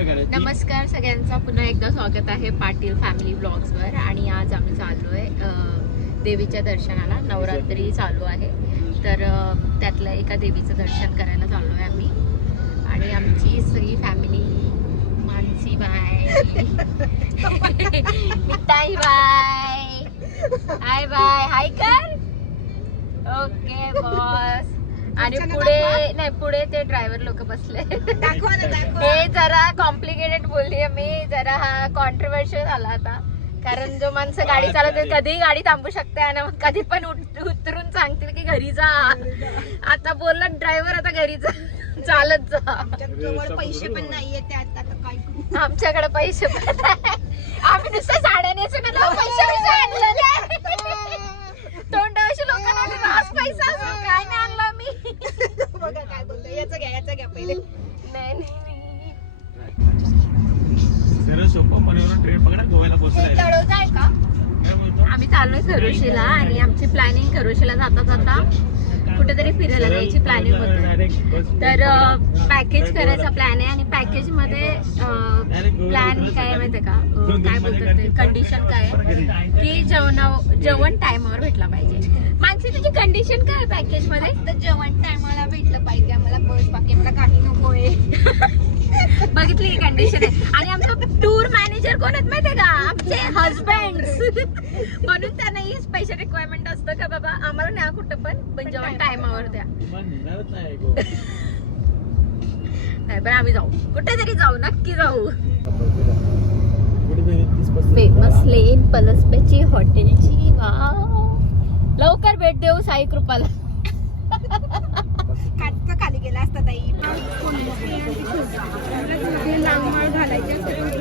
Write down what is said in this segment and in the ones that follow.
नमस्कार सगळ्यांचा. पुन्हा एकदा स्वागत आहे पाटील फॅमिली ब्लॉग्सवर आणि आज आम्ही चालू आहे देवीच्या दर्शनाला. नवरात्री चालू आहे. तर त्यातलं एका देवीचं दर्शन करायला चाललो आहे आम्ही. आणि आमची सगळी family Mansi bye. Bye. Hi bye. Hi कर. ओके बॉस आणि पुढे नाही पुढे ते ड्रायव्हर लोक बसले. हे जरा कॉम्प्लिकेटेड बोलली मी जरा हा कॉन्ट्रोवर्शियल झाला आता. कारण जो माणसं गाडी चालवते कधीही गाडी थांबू शकते आणि मग कधी पण उत- उतरून सांगतील की घरी जा. आता बोलला ड्रायव्हर आता घरी जा चालत जा. पैसे पण नाहीये त्यात आता काय करू? आमच्याकडे पैसे पण ट्रेन पकडा गोव्याला पोहोचलाय तळोजा आहे का? आम्ही चाललोय सरोशीला आणि आमची प्लॅनिंग सरोशीला जाता जाता कुठेतरी फिरायला जायची प्लॅनिंग होते. तर पॅकेज करायचा प्लॅन आहे आणि पॅकेजमध्ये प्लॅन काय आहे माहितीये का? अं, काय बोलतात ते? कंडिशन काय आहे? की जेवण जेवण टायमावर भेटला पाहिजे. मानसी तुझी कंडिशन काय आहे पॅकेजमध्ये? तर जेवण टायमाला भेटलं पाहिजे. आम्हाला बस बाकी मला काही नकोय. बघितली कंडिशन आहे. आणि आमचा मॅनेजर कोण आहेत माहितीये का? आमचे हजबंड म्हणून त्यांना ही स्पेशल रिक्वायरमेंट असतं का बाबा? आम्हाला न्या कुठं पण पण जेवण टायमावर द्या. नाही. नाही पण आम्ही जाऊ. कुठेतरी जाऊ नक्की जाऊ. फेमस लेन पलसपेची हॉटेलची वाव. लवकर भेट देऊ साई कृपाला. काटचं खाली गेला असता ताई.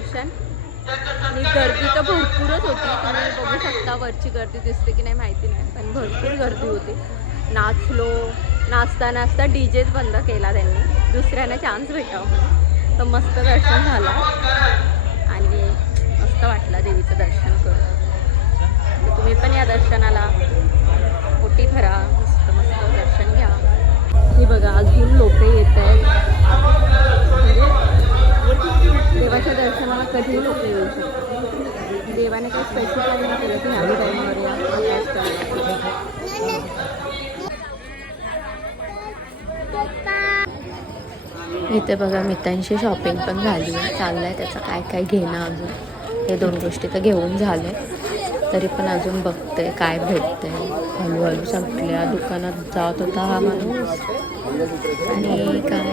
दर्शन. आणि गर्दी तर भरपूरच होती. तुम्ही बघू शकता वरची गर्दी दिसते की नाही माहिती नाही पण भरपूर गर्दी होती. नाचलो. नाचता नाचता डी जेच बंद केला त्यांनी. दुसऱ्यांना चान्स भेटावं म्हणून. तर मस्त दर्शन झालं. आणि मस्त वाटलं देवीचं दर्शन करून. तुम्ही पण या दर्शनाला. कधीही लोक येऊ शकतात देवाने काही स्पेसिफाय नाही केलं की ह्या टाईमवर या याच टाईमवर. इथे बघा मित्रांशी शॉपिंग पण झाली आहे. चाललं आहे त्याचं काय काय घेणं अजून? हे दोन गोष्टी तर घेऊन झाले. तरी पण अजून बघते काय भेटते हळूहळू संपल्या. दुकानात जात होता हा माणूस. आणि काय?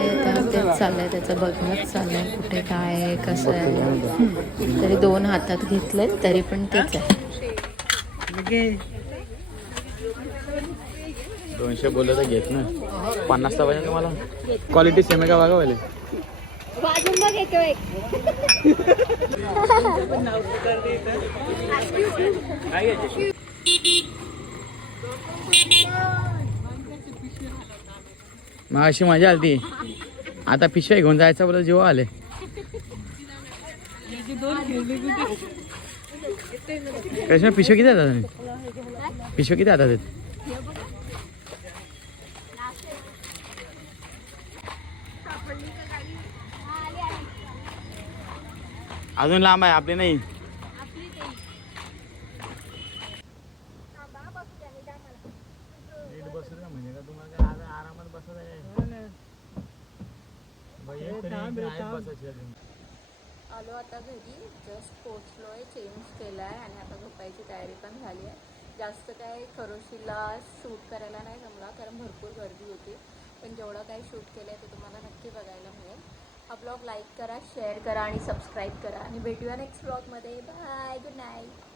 तेच चाललंय त्याचं बघणंच चाललंय कुठे काय आहे कसं आहे. तरी दोन हातात घेतले तरी पण तेच आहे. दोनशे बोललं तर घेत ना. पन्नासला पाहिजे तुम्हाला? क्वालिटी सेम आहे का बघा पहिले? एक मग अशी मजा आली आता पिशव्या घेऊन जायचं बोलत जेव्हा आले. कशा पिशव्या किती जातात पिशव्या किती जातात अजून लांब आहे आपले नाही. आलो आता घरी. जस्ट पोचलो आहे चेंज केलं आहे आणि आता झोपायची तयारी पण झाली आहे. जास्त काय खरोशीला शूट करायला नाही जमला कारण भरपूर गर्दी होती. पण जेवढं काही शूट केलं आहे ते तुम्हाला नक्की बघायला मिळेल. हा ब्लॉग लाईक करा शेअर करा आणि सबस्क्राईब करा. आणि भेटूया नेक्स्ट ब्लॉगमध्ये बाय गुड नाईट